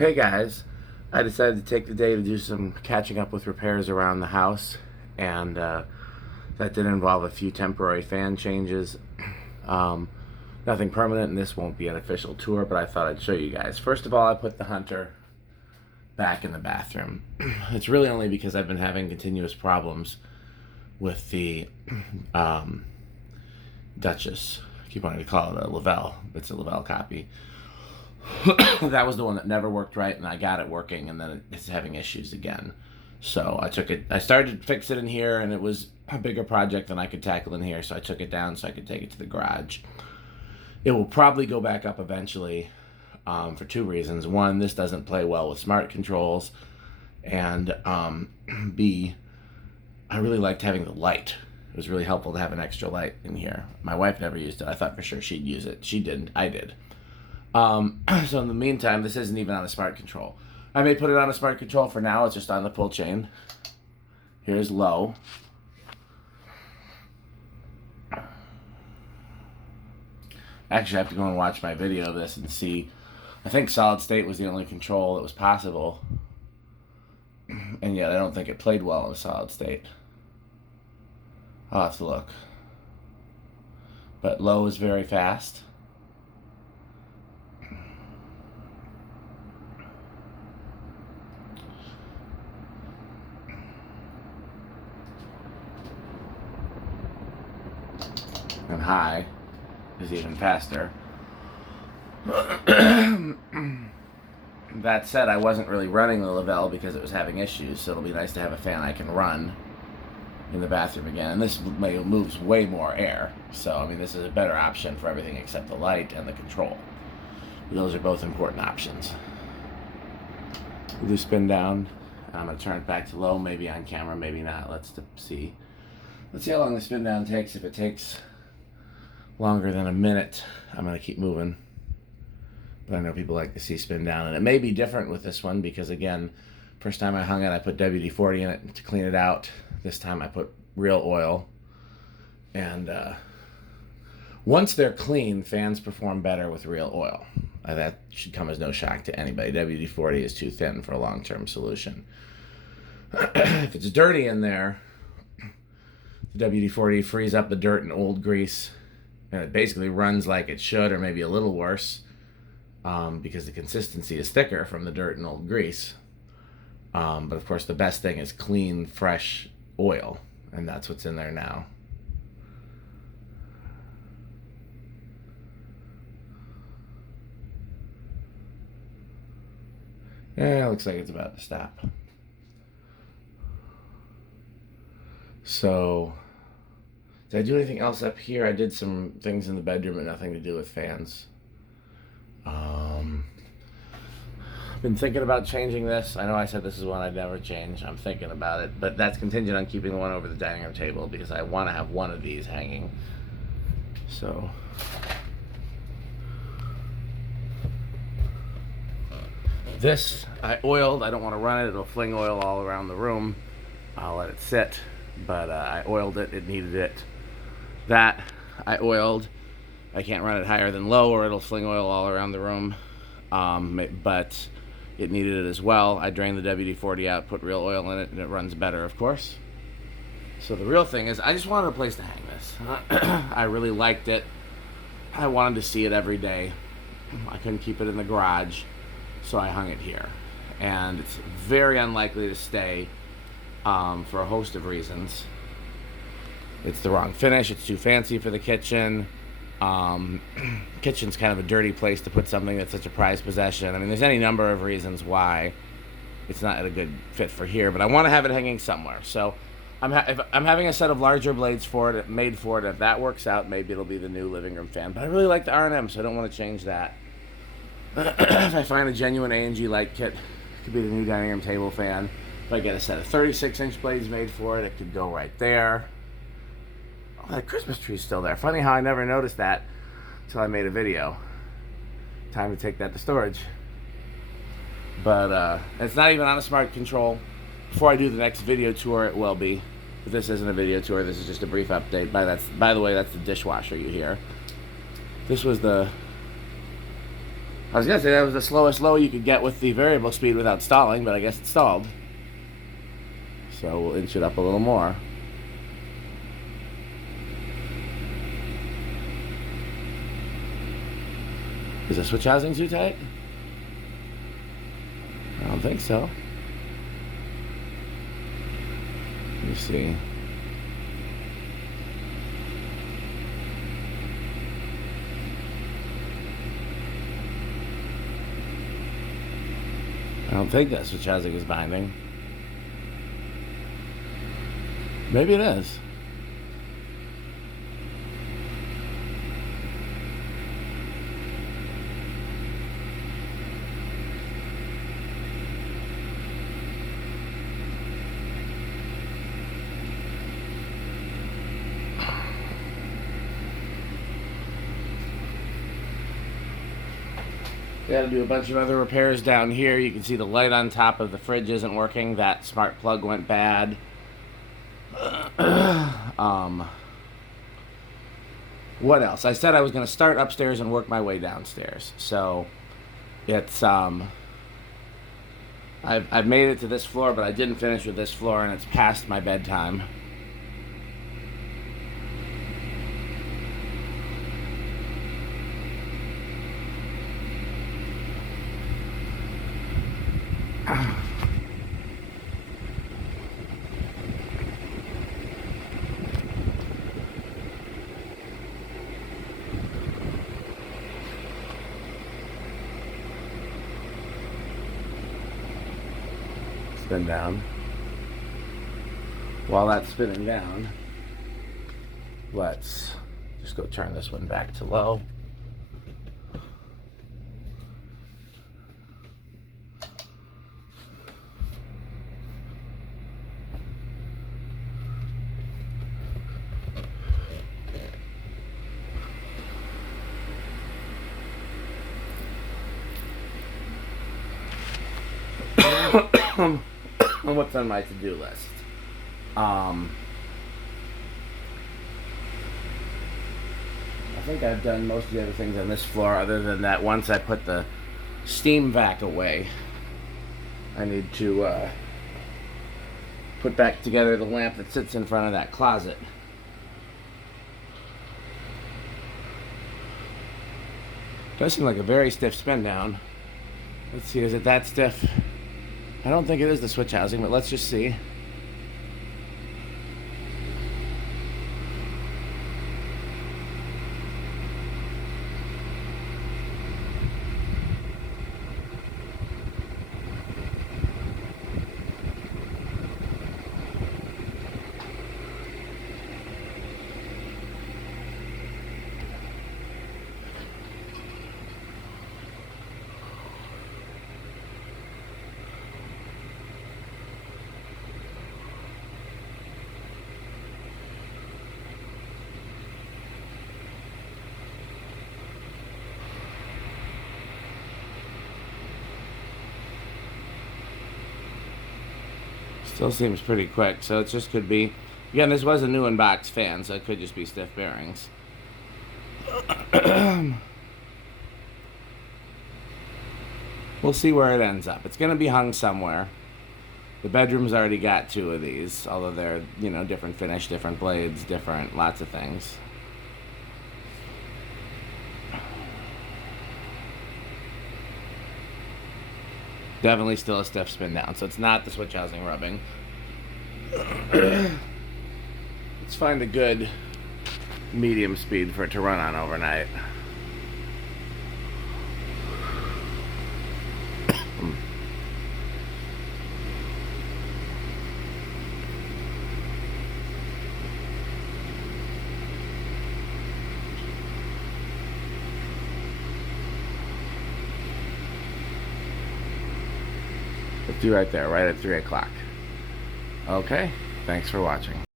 Hey guys, I decided to take the day to do some catching up with repairs around the house, and that did involve a few temporary fan changes. Um, Nothing permanent, and this won't be an official tour, but I thought I'd show you guys. First of all, I put the Hunter back in the bathroom. It's really only because I've been having continuous problems with the Duchess. I keep wanting to call it a Lavelle. It's a Lavelle copy. That was the one that never worked right, and I got it working, and then it's having issues again. So I started to fix it in here, and it was a bigger project than I could tackle in here, so I took it down so I could take it to the garage. It will probably go back up eventually, for two reasons. One, this doesn't play well with smart controls, and B, I really liked having the light. It was really helpful to have an extra light in here. My wife never used it. I thought for sure she'd use it. She didn't. I did. So in the meantime, this isn't even on a smart control. I may put it on a smart control. For now, it's just on the pull chain. Here's low. Actually, I have to go and watch my video of this and see. I think solid state was the only control that was possible. And yet I don't think it played well in a solid state. I'll have to look. But low is very fast. And high is even faster. That said, I wasn't really running the Lavelle because it was having issues, so it'll be nice to have a fan I can run in the bathroom again. And this moves way more air, so I mean this is a better option for everything except the light and the control. Those are both important options. We'll do spin down. I'm going to turn it back to low, maybe on camera, maybe not. Let's see. Let's see how long the spin down takes. If it takes longer than a minute, I'm going to keep moving. But I know people like to see spin down, and it may be different with this one because, again, first time I hung it, I put WD-40 in it to clean it out. This time I put real oil. And once they're clean, fans perform better with real oil. That should come as no shock to anybody. WD-40 is too thin for a long-term solution. If it's dirty in there, the WD-40 frees up the dirt and old grease, and it basically runs like it should, or maybe a little worse, because the consistency is thicker from the dirt and old grease. But of course the best thing is clean, fresh oil, and that's what's in there now. Yeah, it looks like it's about to stop. So, did I do anything else up here? I did some things in the bedroom, but nothing to do with fans. I've been thinking about changing this. I know I said this is one I'd never change. I'm thinking about it, but that's contingent on keeping the one over the dining room table because I want to have one of these hanging. So, this I oiled. I don't want to run it. It'll fling oil all around the room. I'll let it sit, but I oiled it. It needed it. That I oiled. I can't run it higher than low or it'll fling oil all around the room. But it needed it as well. I drained the WD-40 out, put real oil in it, and it runs better, of course. So the real thing is, I just wanted a place to hang this. I really liked it. I wanted to see it every day. I couldn't keep it in the garage, so I hung it here. And it's very unlikely to stay for a host of reasons. It's the wrong finish. It's too fancy for the kitchen. Kitchen's kind of a dirty place to put something that's such a prized possession. I mean, there's any number of reasons why it's not a good fit for here, but I want to have it hanging somewhere. So if I'm having a set of larger blades for it, made for it. If that works out, maybe it'll be the new living room fan. But I really like the R&M, so I don't want to change that. If I find a genuine A&G light kit, it could be the new dining room table fan. If I get a set of 36-inch blades made for it, it could go right there. Oh, that Christmas tree's still there. Funny how I never noticed that until I made a video. Time to take that to storage. But it's not even on a smart control. Before I do the next video tour, it will be. But this isn't a video tour. This is just a brief update. By the way, that's the dishwasher you hear. This was the I was gonna say that was the slowest low you could get with the variable speed without stalling, but I guess it stalled. So we'll inch it up a little more. Is the switch housing too tight? I don't think so. Let me see. I don't think that switch housing is binding. Maybe it is. Got to do a bunch of other repairs down here. You can see the light on top of the fridge isn't working. That smart plug went bad. What else? I said I was going to start upstairs and work my way downstairs. So it's I've made it to this floor, but I didn't finish with this floor, and it's past my bedtime. Spin down. While that's spinning down, let's just go turn this one back to low. And what's on my to-do list? I think I've done most of the other things on this floor, other than that once I put the steam vac away, I need to put back together the lamp that sits in front of that closet. Does seem like a very stiff spin down. Let's see, is it that stiff? I don't think it is the switch housing, but let's just see. Still seems pretty quick, so it just could be, again, this was a new in-box fan, so it could just be stiff bearings. We'll see where it ends up. It's going to be hung somewhere. The bedroom's already got 2 of these, although they're, you know, different finish, different blades, different, lots of things. Definitely still a stiff spin down, so it's not the switch housing rubbing. Let's find a good medium speed for it to run on overnight. Let's do right there, right at 3 o'clock. Okay, thanks for watching.